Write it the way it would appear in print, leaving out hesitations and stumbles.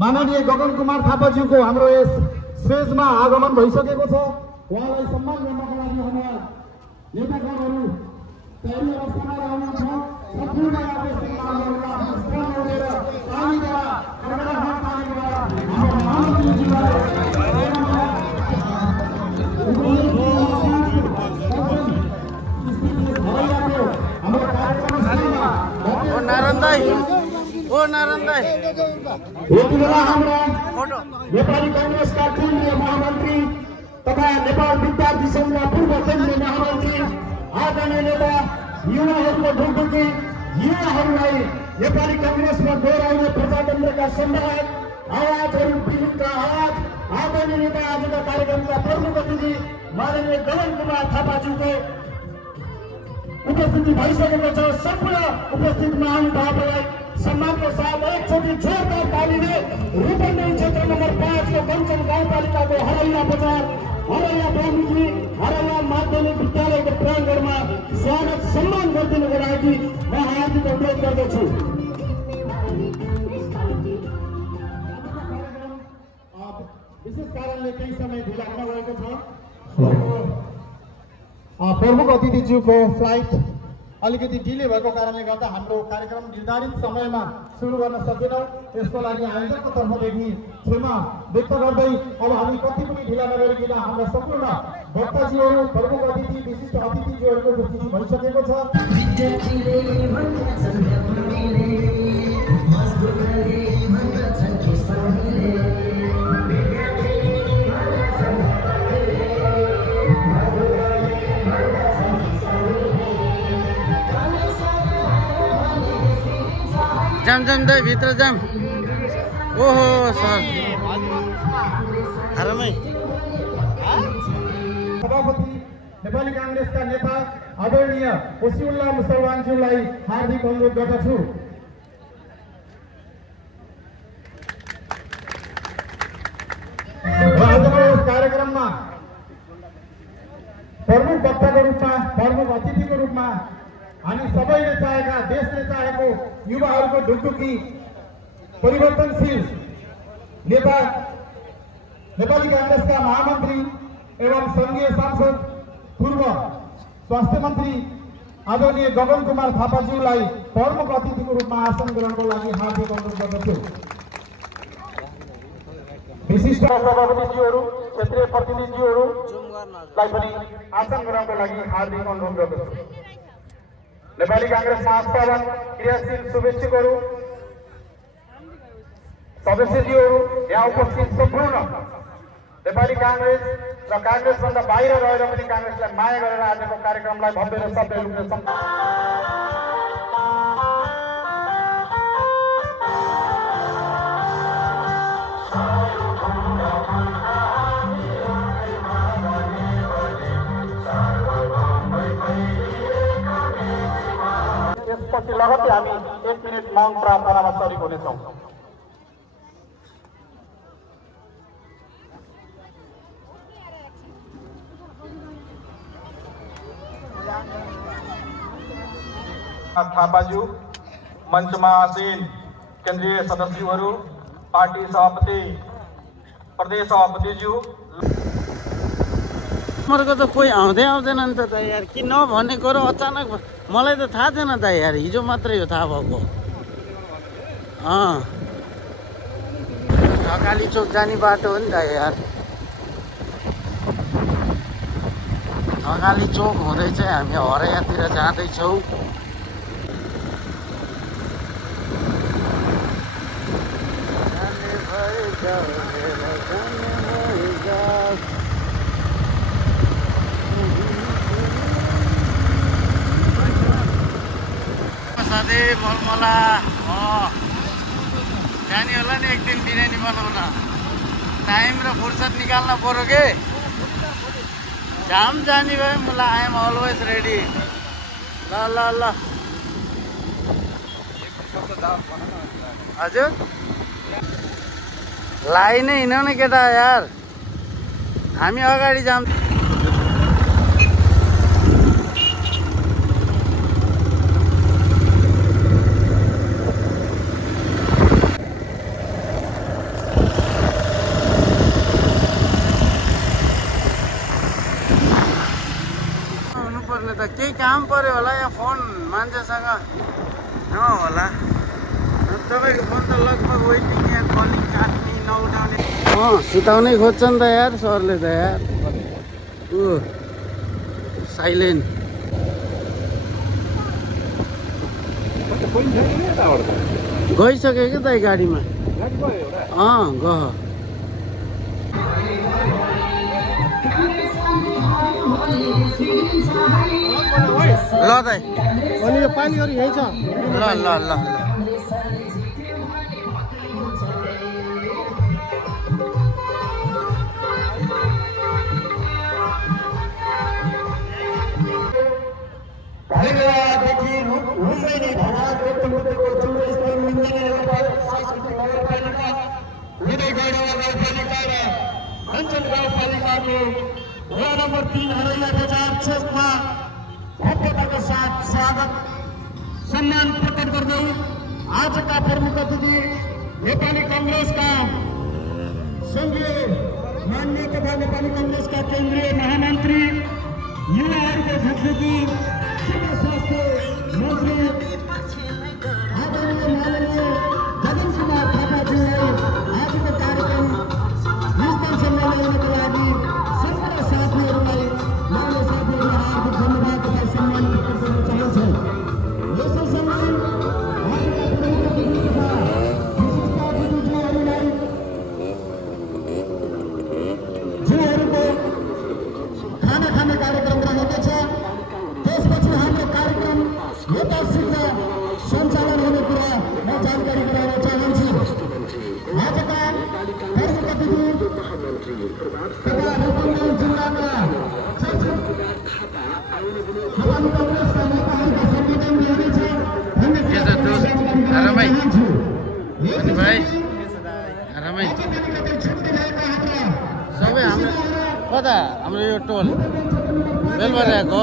माननीय गगन कुमार थापाज्यूको हाम्रो यस स्टेजमा आगमन भइसकेको छ। उहाँलाई सम्मान गर्नका लागि हाम्रा नेतागणहरू तयारी अवस्थामा रहनुहुन्छ। सम्पूर्ण यति बेला हाम्रा नेपाली कांग्रेसका केन्द्रीय महामन्त्री तथा नेपाल विद्यार्थी संघका पूर्व केन्द्रीय महामन्त्री आदरणीय नेता युवाहरूको ढुकढुकी युवाहरूलाई नेपाली कांग्रेसमा दोहोऱ्याउने प्रजातन्त्रका सम्राट आवाजहरू विरुद्धका आवाज आदरणीय नेता आजका कार्यक्रमका प्रमुख अतिथि माननीय गगन कुमार थापाज्यूको उपस्थिति भइसकेको छ। सम्पूर्ण उपस्थित महानुभावहरूलाई सम्मानको साथ एकचोटि जोरदार तालीले रूपन्देही क्षेत्र नम्बर 5 को कञ्चन गाउँपालिकाको हरैया बजार हरैया बाहुली हरैया माध्यमिक विद्यालयको प्राङ्गणमा स्वागत सम्मान गरिदिनुको लागि म हार्दिक अनुरोध गर्दछु। विशेष कारणले केही समय ढिला हुन गएको छ। प्रमुख अतिथिज्यूको फ्लाइट अलिकति डिले भएको कारणले गर्दा हाम्रो कार्यक्रम निर्धारित समयमा सुरु गर्न सकेनौँ। यसको लागि आयोजकको तर्फदेखि क्षमा व्यक्त गर्दै अब हामी कति पनि ढिला नगरिकन हाम्रा सम्पूर्ण वक्ताजीहरू प्रमुख अतिथि विशिष्ट अतिथिज्यूहरूको उपस्थिति भइसकेको जाम जाम दाइ भित्र जाम। ओहो सर आरामै। सभापति नेपाली कांग्रेसका नेता आदरणीय वसीउल्लाह मुसलमानज्यूलाई हार्दिक अनुरोध गर्दछु। आजको यस कार्यक्रममा प्रमुख वक्ताको रूपमा प्रमुख अतिथिको रूपमा हामी सबैले चाहेका देशले चाहेको युवाहरूको ढुकढुकी परिवर्तनशील नेता नेपाली कांग्रेसका महामन्त्री एवं संघीय सांसद पूर्व स्वास्थ्य मन्त्री आदरणीय गगन कुमार थापाज्यूलाई प्रमुख अतिथिको रूपमा आसन ग्रहणको लागि हार्दिक अनुरोध गर्दछु। विशिष्ट सभापतिज्यूहरू क्षेत्रीय प्रतिनिधिज्यूहरूलाई पनि आसन ग्रहणको लागि हार्दिक अनुरोध गर्दछु। नेपाली कांग्रेस महासभा क्रियाशील शुभेच्छुकहरू सदस्यज्यूहरू यहाँ उपस्थित सम्पूर्ण नेपाली कांग्रेस र कांग्रेसभन्दा बाहिर रहेर पनि कांग्रेसलाई माया गरेर आजको कार्यक्रमलाई भव्य र सभ्य रूपले त्यसपछि लगत्तै हामी 1 मिनट मौन प्रार्थनामा सरिक हुनेछौँ। थापाज्यू, मञ्चमा आसीन केन्द्रीय सदस्यहरू, पार्टी सभापति, प्रदेश सभापतिज्यू, मर्को त कोही आउँदै आउँदैन नि त यार। कि नभनेको र अचानक मलाई त थाहा थिएन त यार, हिजो मात्रै हो थाहा भएको। ढकाली चोक जाने बाटो हो नि त यार। ढकाली चोक हुँदै चाहिँ हामी हरैयातिर जाँदैछौँ। साथै मलमला जाने होला नि एक दिन बिरयानी बनाउन। टाइम र फुर्सद निकाल्न पर्यो के। जाम जाने भए मलाई आई एम अलवेज रेडी। ल ल ल हजुर लाइनै हिँड्नु न केटा यार, हामी अगाडि जाम। त केही काम पर्यो होला या फोन मान्छेसँग नहोला तपाईँको फोन त लगभग वेटिङ या कलिङ काट्ने नउठाउने सुताउनै खोज्छ नि त यार सरले त यार ऊ साइलेन्ट गइसक्यो क्या दाइ गाडीमा गयो ल दाइ अनि यो पानीहरू यही छ ल ल ल देखि रुम्बिनी भनार व्यक्तिगतको 24 मिन्जनी सांस्कृतिक नगरपालिका हृदयगढ नगरपालिका र अञ्चल गाउँपालिकाको वडा नम्बर 3 हरैया बजार चोकमा भव्यताका साथ स्वागत सम्मान प्रकट गर्दै आजका प्रमुख अतिथि नेपाली कांग्रेसका संघीय मान्य तथा नेपाली कांग्रेसका केन्द्रीय महामन्त्री युवाहरूको ढुकढुकी स्वास्थ्य मन्त्री आदरणीय माननीय गगन कुमार थापाज्यूलाई आजको कार्यक्रम विस्तृत सम्मेलनको लागि सम्पूर्ण साथीहरूलाई मान्य साथीहरूलाई हार्दिक धन्यवाद तथा सम्मान व्यक्त गर्न चाहन्छु। यसैसँगै आजका प्रमुख अतिथि तथा विशिष्ट अतिथिज्यूहरूलाई ज्यूहरूको खाना खाने कार्यक्रम रहेको छ। त्यसपछि हाम्रो कार्यक्रम यथाशीघ्र सञ्चालन हुने कुरा म जानकारी गराउन चाहन्छु। आजका प्रमुख अतिथि तथा रूपन्देही जिल्लाका नेपाली कांग्रेसका नेताहरूका संविधान हुनेछ सबै हाम्रो कता हाम्रो यो टोल बेलबरियाको